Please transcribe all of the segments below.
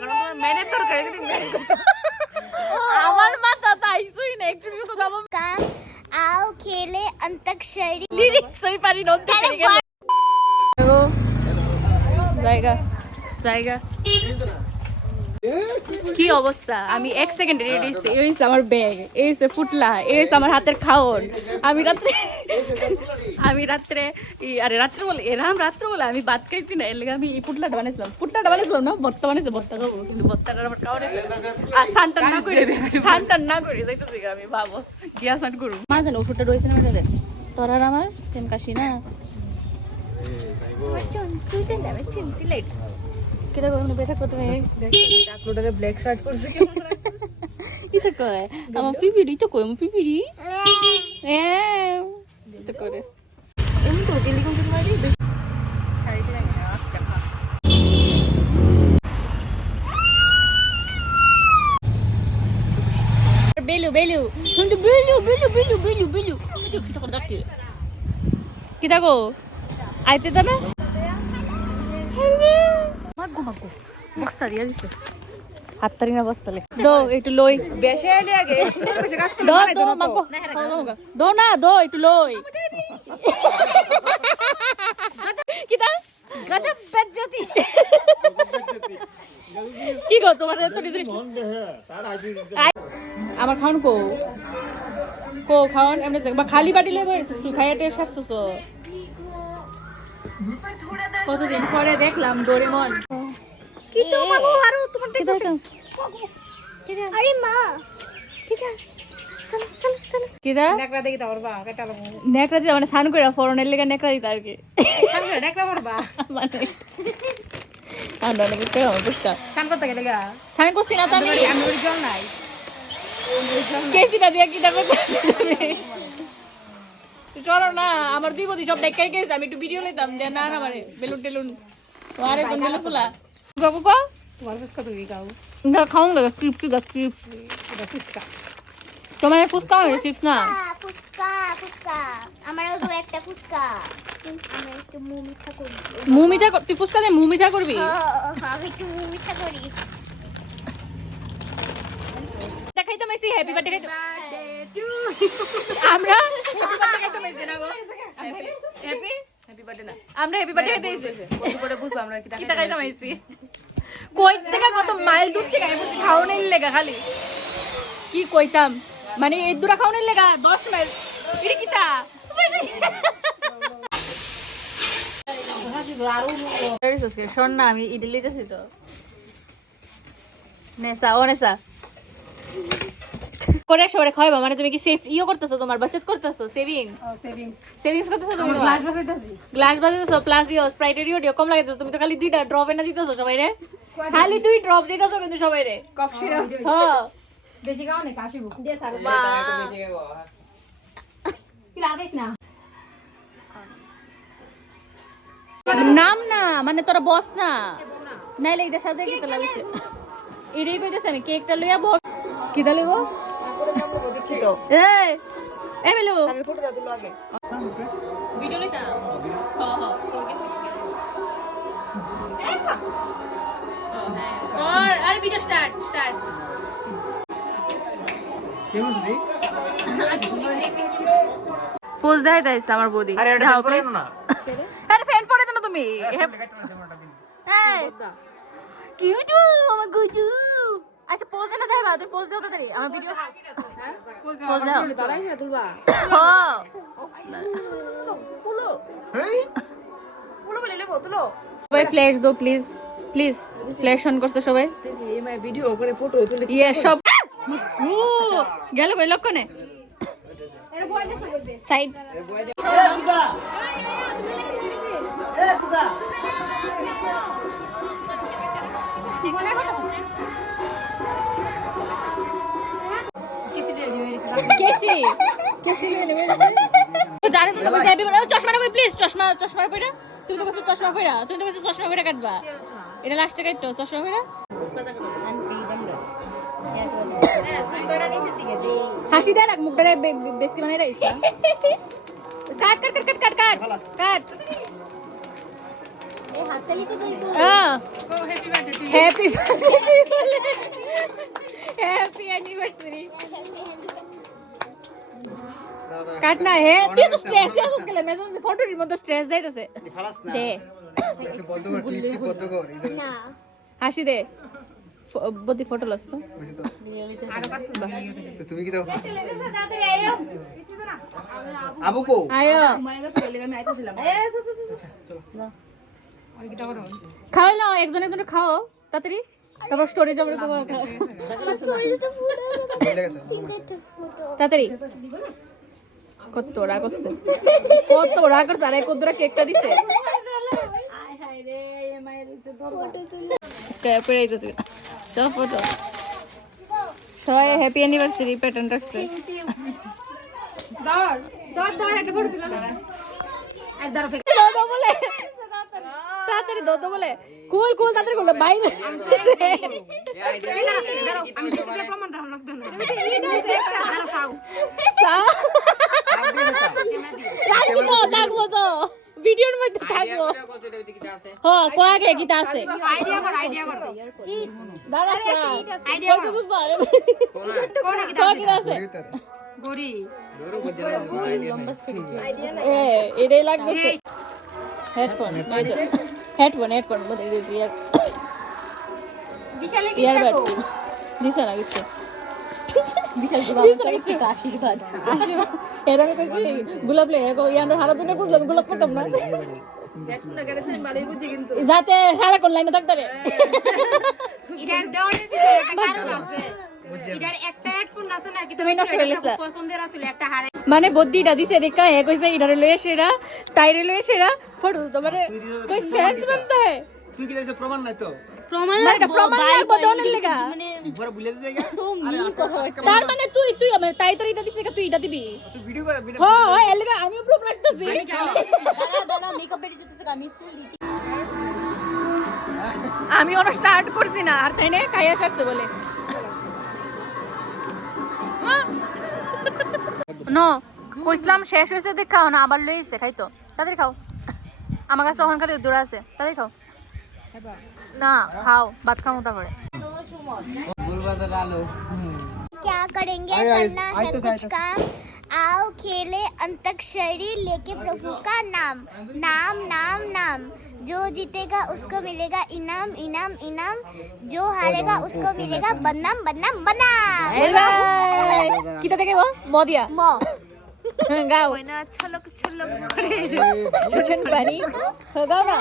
কারণ তোমার মেনের তরকারি যদি মেনে করছো আমার মাথা তাইছই না একটু শুধু দাম काम आओ खेले अंताक्षरी লিরিক্সই পারি না অন্তরে গেল জায়গা জায়গা কি অবস্থা আমি 1 সেকেন্ড রেডি হইছি এই হইছে আমার ব্যাগ এই হইছে ফুটলা এই হইছে আমার হাতের খাওন আমি রাত্রে আরে রাত্রে বলে এরাম রাত্রে বলে আমি ভাত খাইছি না এর লাগি আমি এই ফুটলাটা বানাইছিলাম না ভর্তা বানাইছে ভর্তা খাবো কিন্তু ভর্তাটা আমার খাওয়ারে আর সানটান না করে যাইতেছি আমি ভাবো গিয়া সান করু মা জানো ফুটটা রইছে না মানে তোর আর আমার সেম কাশি না बच्चों तू तो ना बच्चों तू लाइट কেটা কোন বেটা কত মে আপলোডে ব্ল্যাক শার্ট পরছে কেমন ইতা কয় আমার পিপিডি তো কই আমার পিপিডি ইতা করে এমন তো গেলি কোন মারি খাইতে না বেলু কিন্তু বেলু কিতা করে যাচ্ছে কিতা গো আইতে তা না মাগো বস্তা দিয়া দিছে হাততারি না বস্তালে দো একটু লই বেশে এলে আগে সুন্দর বেশে কাজ করে দো বানাই দো দাও মাগো দো না দো একটু লই কিতা গজব বেজ্জতি কি গো তোমার এত দিদি আমার খাওন কো খাওন এমনি বা খালি বাটি লই বসছিস তুই খাইয়া টেস্ট আসছিস কতদিন পরে দেখলাম ডোরেমন কি তো বাবু আরো তোমার কি দেখলাম अरे मां ठीक है चल কিদা নেকড়া দেখি তো করবা কাটা লাগো নেকড়া দিতে মানে স্নান করে ফরনের লেগে নেকড়া দিতে আর কি সামনে নেকড়া করবা মানে ঠান্ডা লেগে কেউ বুঝতা সাম করতে গেলে গা স্নান করছি না তো আমি আমি ওই জল নাই কেসিটা দিয়া কিটা করতে চলো না আমার দুই বদি সব দেখাই গেছে আমি একটু ভিডিও লইতাম যে না না মানে বেলুন টেলুন আরে কোন বেলুন ফুলা বাবু কো তোমার ফুসকা তুমি খাও না খাওঙ্গা ক্রিপ্টি এটা ফুসকা তোমার ফুচকা হয় চিপস না ফুচকা আমারও তো একটা ফুচকা আমরা একটু মুখ মিঠা করি মুখ মিঠা তুই ফুচকা দিয়ে মুখ মিঠা করবি আমি একটু মুখ মিঠা করি দেখাইতাম এসি হ্যাপি বার্থডে খাইতো আমরা হ্যাপি বার্থডে খাইতাম এসি না গো হ্যাপি বার্থডে না আমরা হ্যাপি বার্থডে খাইতে এসি কত করে বুঝবা আমরা কি কি খাইতাম এসি কই থেকে কত মাইল দূর থেকে এসে খাওয়ানোর লেগা খালি কি কইতাম মানে এই দূরা খাওয়ানোর লেগা 10 মাইল এটা কিটা শোন না আমি ইডলি দিতেছি তো নেশা ও নেশা করে সরে খাইবা মানে তুমি কি সেফ করতেছো তোমার বাচত করতেছো সেভিংস করতেছো তুমি গ্লাস বাজাইতাছি গ্লাস বাজাইতেছো প্লাস স্প্রাইটের ইও কম লাগাইতেছো তুমি তো খালি দুইটা ড্রপ এনে দিতেছো সবাই রে খালি দুই ড্রপ দিতেছো কিন্তু সবাই রে কফ সিরাপ হ্যাঁ বেশি খাও না কাশিব দে স্যার কি লাগাইছ না নাম না মানে তোরা বস না নাইলে এটা সাজাই কিতে লাগিছে এটাই কইতেছে আমি কেকটা লইয়া বস কি দা লইব দেখি তো এই এই বেলু আমি ফটোটা তুলো আগে ভিডিও লইছা হ্যাঁ তোর কে 60 और अरे वीडियो स्टार्ट পোজ দেয় তাইছে আমার বডি আরে এটা দাও ফেল করে প্লিজ না আরে ফ্যান ফরে না তুমি এই কি তু আমার গুজু আচ্ছা পোজ না দেবা তুমি পোজ দাও তাড়াতাড়ি আমার ভিডিও পোজ দাও দাঁড়াই না তুলবা হ্যাঁ তুলো এই তুলো বলে লেবো তুলো সবাই ফ্ল্যাশ দাও প্লিজ ফ্ল্যাশ অন করতে সবাই দেখি এই ভিডিও করে ফটো তুলে ইয়ে সব গেল কই লক্ষণে এর বয় দেখো বলতে সাইড কেসি নেবে তো জানে তো তুমি যাবি না চশমা না কই প্লিজ চশমা পড়া তুমি তো কইছো চশমা পড়া তুমি তো কইছো চশমা পড়া কাটবা এটা লাস্টে কাটতো চশমা পড়া হাসি দেয় না মুখটা বেশি বানাই রাইস না কাট হ্যাপি হ্যাপি অ্যানিভার্সারি কাটনা হে তুই তো স্ট্রেস আসছ কেলে মেসেজ ফটোর মধ্যে স্ট্রেস দেইতেছে দে না হাসি দে বদি ফটো লস তো তুমি কি দাও আবু কো আয়ো মায়ের কাছে গেলে আমি আইতাছিলাম খাও না একজন খাও তাড়াতাড়ি তারপর স্টোরেজ আবার স্টোরেজটা পুরো বলে গেছে 3-4টা ফটো তাড়াতাড়ি কত রাগ করছে আরে কতরা কেকটা দিছে পেড়ে দিছে চল ফটো সবাই হ্যাপি অ্যানিভার্সারি প্যাটার্ন রাখছে ধর একটা ফটো দিলাম আর ধর দো বলে তাড়াতাড়ি দো বলে কুল তাড়াতাড়ি করলে বাইরে আমি দেখতে প্রমাণ রাখলাম না খাও রাখবো থাকবো তো ভিডিওর মধ্যে থাকবো হ্যাঁ কয়েক গীতা আছে আইডিয়া কর দাদা আইডিয়া কত কর পারে কোন গীতা আছে গড়ি এটাই লাগবে হেডফোন মধ্যে বিশালে কি ইয়ারবাডস দিছে না কিছু আশীর্বাদ এরকম কইছি গোলাপ লে ইয়ানোর হারা দুটো বুঝলাম গোলাপ করতাম না দেখুন না গেছে ভালোই বুঝি কিন্তু যাতে সারা কোন লাইনে থাকতে রে এটার দেওয়ালের ভিতরে একটা কারণ আছে এটার একটা হেডফোন আছে না কি তুমি নষ্ট করে লিখলা পছন্দের আছিল একটা হারাই মানে বদ্দিটা দিছে রেখা হে কইছে ইডারে লয়ে সেরা তাইরে লয়ে সেরা ফটো তো মানে কই সেন্স বানতে হে তুই কি দেখছ প্রমাণ নাই তো প্রমাণ লাগবে দনের লাগা বড় ভুলে যাই তার মানে তুই আমি তাই তোর এটা দিছে তুই এটা দিবি তুই ভিডিও করে হ্যাঁ এলগা আমি প্রুফ রাখতেছি আমি ওরা স্টার্ট করছি না আর তাই না কাইয়া আসছে বলে নো কইসলাম শেষ হয়েছে দেখাও না আবার লইছে খাইতো তাড়াতাড়ি খাও আমার কাছে ওখান খালি দূরে আছে তাড়াতাড়ি খাও না খাও ভাত খাও তারপরে क्या करेंगे करना है कुछ काम आओ खेले अंताक्षरी लेके प्रभु का नाम नाम नाम नाम जो जीतेगा उसको मिलेगा इनाम इनाम इनाम जो हारेगा उसको मिलेगा बदनाम बदनाम बदनाम এই ভাই কিটা থেকে বল মদিয়া मो গাও না ছলক করে ছুছন পানি গাও না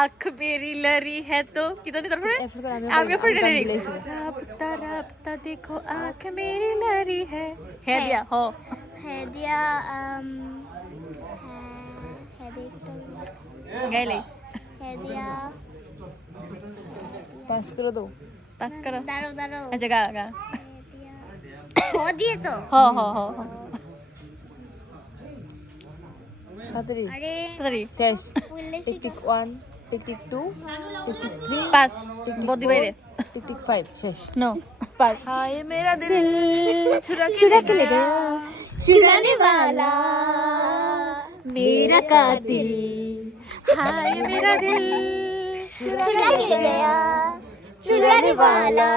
আঁখ মেরি লরি है तो কিটা দি তারপরে আমি ফিরে লিরিক্স রাবতা রাবতা দেখো আঁখ মেরি লরি है দিয়া हो है दिया গাইলে है दिया पास करो दारो दारो अच्छा गा हो दिए तो हो তাড়াতাড়ি अरे তাড়াতাড়ি শেষ बोलने টিক টিক 1 টিক টিক 2 টিক টিক 3 পাস বদি বাইরে টিক টিক 5 শেষ नो पास हाय मेरा दिल चुरा के ले गया चुराने वाला मेरा कातिल हाय मेरा दिल चुरा के ले गया चुराने वाला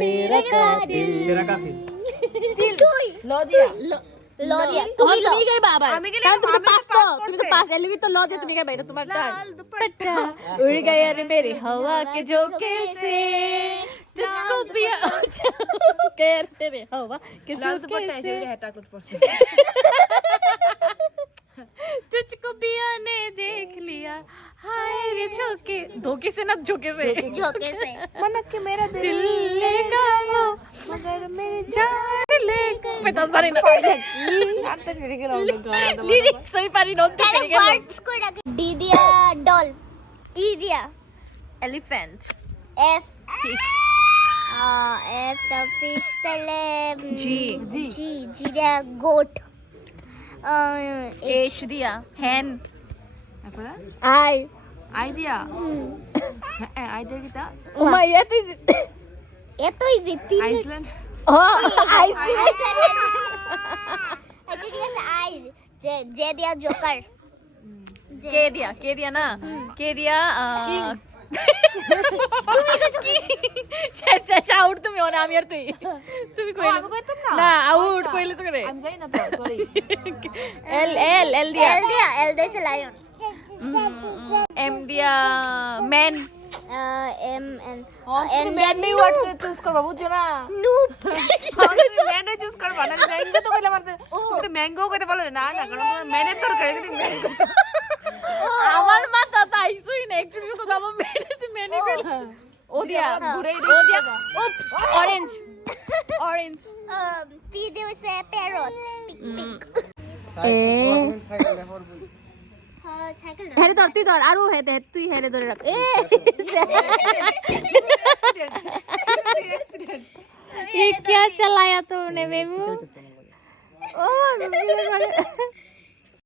मेरा कातिल तेरा का थी লো দিয়া लो दिया তুমি গই বাবা আমি গেলে কারণ তুমি তো আমি পাস তো তো তুমি তো পাস এলবি তো লো দিয়ে তুমি গই বাইরে তোমার টান पट्टा उड़ गया रे मेरे हवा के झोंके से तुझको भी कर तेरे हवा के झोंके से तुझको भी आने देख लिया हाय रे झोंके धोखे से ना झोंके से झोंके से मन के मेरा दिल ले गया मगर मेरी जान ले पता सारे ना अंताक्षरी के राउंड गाना लिरिक्स सही पारी नोट पहले करेंगे लोग वर्ड्स को रख डी दिया डॉल ई दिया elephant F fish F the fish तले जी जी जी दिया गोट एच दिया हैन आपला आई आई दिया आई दिया किता उमा ये तो ये तो इजी तीन आइसलैंड हां आई अच्छा ठीक है आई जे दिया जोकर কে দিয়া না কে দিয়া আউট তুমি আমি আর তুই তুমি কইলে না আউট কইলে তো করে আমি জানি না তো সরি এল দিয়া एल से लायन এম দিয়া ম্যান एम एन তুমি ম্যান নেই ওয়ার্ড চুজ করবা বুঝছো না नूप ম্যান চুজ করবা না ম্যাঙ্গো তো কইলে মারতে তুমি তো ম্যাঙ্গো কইতে বলো না না কারণ তোমার ম্যানের তরকারি তুমি ম্যাঙ্গো আমার মাথা তাইছই না একটু শুধু আমার মেনে ফেলছে ও দিয়া ঘুরে ও দিয়া উপস অরেঞ্জ पी दे से पैरट पिक हां साइकिल হেরে ধর তুই ধর আরো হেতে তুই হেরে ধরে রাখ ये क्या चलाया तूने बेबू ओ